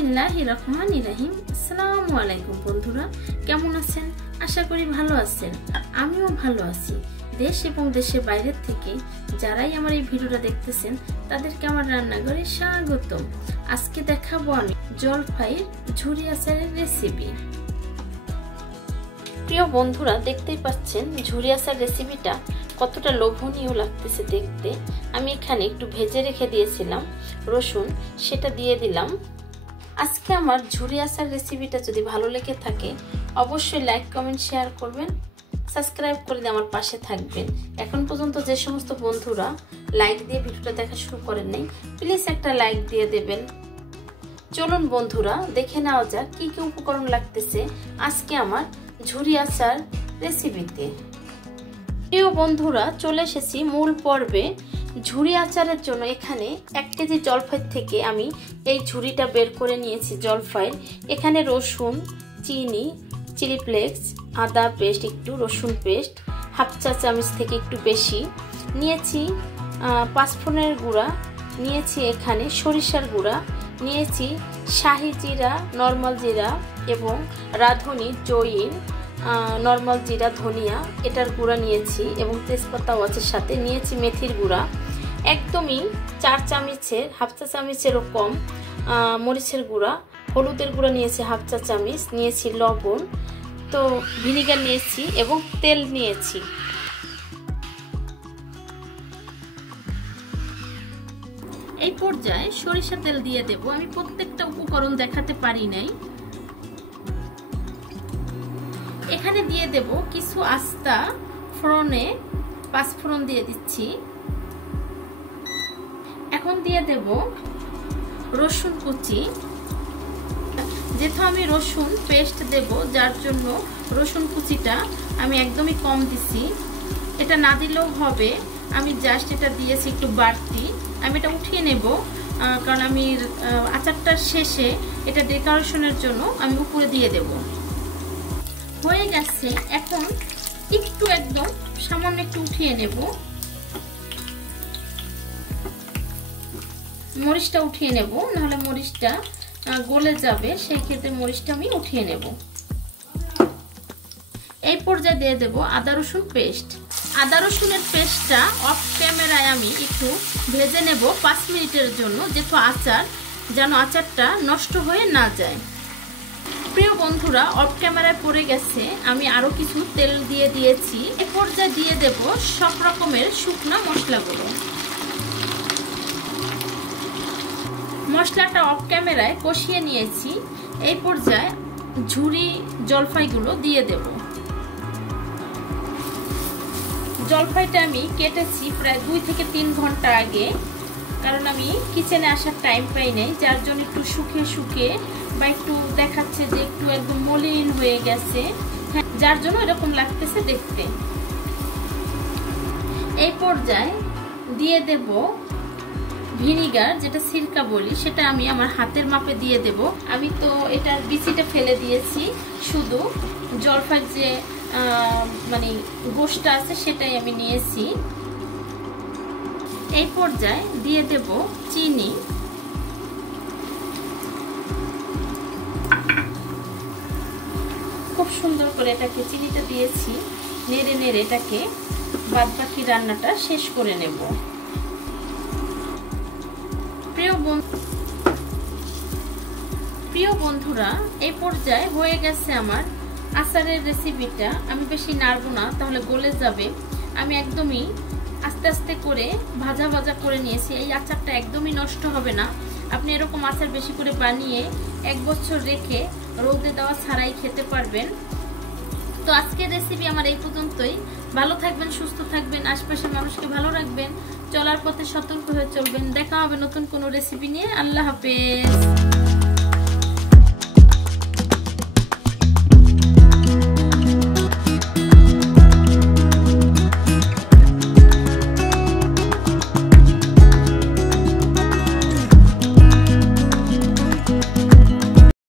বিসমিল্লাহির রহমানির রহিম। আসসালামু আলাইকুম বন্ধুরা, কেমন আছেন? আশা করি ভালো আছেন। আমিও ভালো আছি। দেশ এবং দেশের বাইরের থেকে যারাই আমার এই ভিডিওটা দেখতেছেন তাদেরকে আমার রান্নাঘরে স্বাগতম। আজকে দেখাবো আমি জলফাইয়ের ঝুরি আচারের রেসিপি। প্রিয় বন্ধুরা, দেখতেই পাচ্ছেন ঝুরি আচার রেসিপিটা কতটা লোভনীয় লাগতেছে দেখতে। আমি এখানে একটু ভেজে রেখে দিয়েছিলাম রসুন, সেটা দিয়ে দিলাম। আজকে আমার ঝুরি আচার রেসিপিটা যদি ভালো লেগে থাকে অবশ্যই লাইক কমেন্ট শেয়ার করবেন, সাবস্ক্রাইব করে দিয়ে আমার পাশে থাকবেন। এখন পর্যন্ত যে সমস্ত বন্ধুরা লাইক দিয়ে ভিডিওটা দেখা শুরু করেন নাই, প্লিজ একটা লাইক দিয়ে দেবেন। চলুন বন্ধুরা, দেখে নেওয়া যাক কি কি উপকরণ লাগতেছে আজকে আমার ঝুরি আচার রেসিপিতে। প্রিয় বন্ধুরা, চলে এসেছি মূল পর্বে। ঝুরি আচারের জন্য এখানে 1 কেজি জলফাই থেকে আমি এই ঝুরিটা বের করে নিয়েছি জলফাই। এখানে রসুন, চিনি, চিলি ফ্লেক্স, আদা পেস্ট, একটু রসুন পেস্ট, হাফ চা চামচ থেকে একটু বেশি নিয়েছি, পাঁচফোড়নের গুঁড়া নিয়েছি, এখানে সরিষার গুঁড়া নিয়েছি, শাহি জিরা, নর্মাল জিরা এবং রাঁধুনি জয়িন নর্মাল জিরা, ধনিয়া এটার গুঁড়া নিয়েছি এবং তেজপাতাও আছে, সাথে নিয়েছি মেথির গুঁড়া। একদমই 4 চামচের হাফ চা চামচেরও কম মরিচের গুঁড়া, হলুদের গুঁড়া নিয়েছি হাফ চা চামচ, নিয়েছি লবণ, তো ভিনিগার নিয়েছি এবং তেল নিয়েছি। এই পর্যায়ে সরিষা তেল দিয়ে দেব। আমি প্রত্যেকটা উপকরণ দেখাতে পারি নাই। এখানে দিয়ে দেব কিছু আস্তা ফোড়নে, পাঁচফোড়ন দিয়ে দিচ্ছি। এখন দিয়ে দেব রসুন কুচি। যেহেতু আমি রসুন পেস্ট দেব, যার জন্য রসুন কুচিটা আমি একদমই কম দিছি। এটা না দিলেও হবে, আমি জাস্ট এটা দিয়েছি একটু বাড়তি। আমি এটা উঠিয়ে নেব, কারণ আমি আচারটার শেষে এটা ডেকোরেশনের জন্য আমি উপরে দিয়ে দেব। হয়ে গেছে। এখন একটু একদম সামান্য একটু উঠিয়ে নেব, মরিচটা উঠিয়ে নেব, নাহলে মরিচটা গলে যাবে, সেই ক্ষেত্রে মরিচটা আমি উঠিয়ে নেব। এই পর্যায়ে দিয়ে দেব আদা রসুন পেস্ট। আদা রসুনের পেস্টটা অফ ক্যামেরায় আমি একটু ভেজে নেব 5 মিনিটের জন্য, যেহেতু আচারটা নষ্ট হয়ে না যায়। প্রিয় বন্ধুরা, অফ ক্যামেরায় পড়ে গেছে, আমি আরো কিছু তেল দিয়ে দিয়েছি। এই পর্যায়ে দিয়ে দেব সব রকমের শুকনো মশলাগুলো। মশলাটা অফ ক্যামেরায় কষিয়ে নিয়েছি। এই পর্যায়ে ঝুরি জলফাইগুলো দিয়ে দেব। জলফাইটা আমি কেটেছি প্রায় 2 থেকে 3 ঘন্টা আগে, কারণ আমি কিচেনে আসার টাইম পাই নাই, যার জন্য একটু শুকিয়ে বা একটু দেখাচ্ছে যে একটু একদম মলিন হয়ে গেছে, যার জন্য এরকম লাগতেছে দেখতে। এই পর্যায়ে দিয়ে দেব ভিনিগার, যেটা সিরকা বলি, সেটা আমি আমার হাতের মাপে দিয়ে দেব। আমি তো এটার বিচিটা ফেলে দিয়েছি, শুধু জলফাই যে মানে গোশটা আছে সেটাই আমি নিয়েছি। এই পর্যায়ে দিয়ে দেব চিনি। খুব সুন্দর করে এটাকে চিনিটা দিয়েছি, নেড়ে নেড়ে এটাকে বাদবাকি রান্নাটা শেষ করে নেব। প্রিয় বন্ধুরা, এই পর্যায়ে হয়ে গেছে আমার আচারের রেসিপিটা। আমি বেশি নাড়ব না, তাহলে গলে যাবে। আমি একদমই আস্তে আস্তে করে ভাজা ভাজা করে নিয়েছি। এই আচারটা একদমই নষ্ট হবে না। আপনি এরকম আচার বেশি করে বানিয়ে 1 বছর রেখে রোদে দেওয়া ছাড়াই খেতে পারবেন। তো আজকের রেসিপি আমার এই পর্যন্তই। ভালো থাকবেন, সুস্থ থাকবেন, আশপাশের মানুষকে ভালো রাখবেন, চলার পথে সতর্ক হয়ে চলবেন। দেখা হবে নতুন কোনো রেসিপি নিয়ে। আল্লাহ হাফেজ।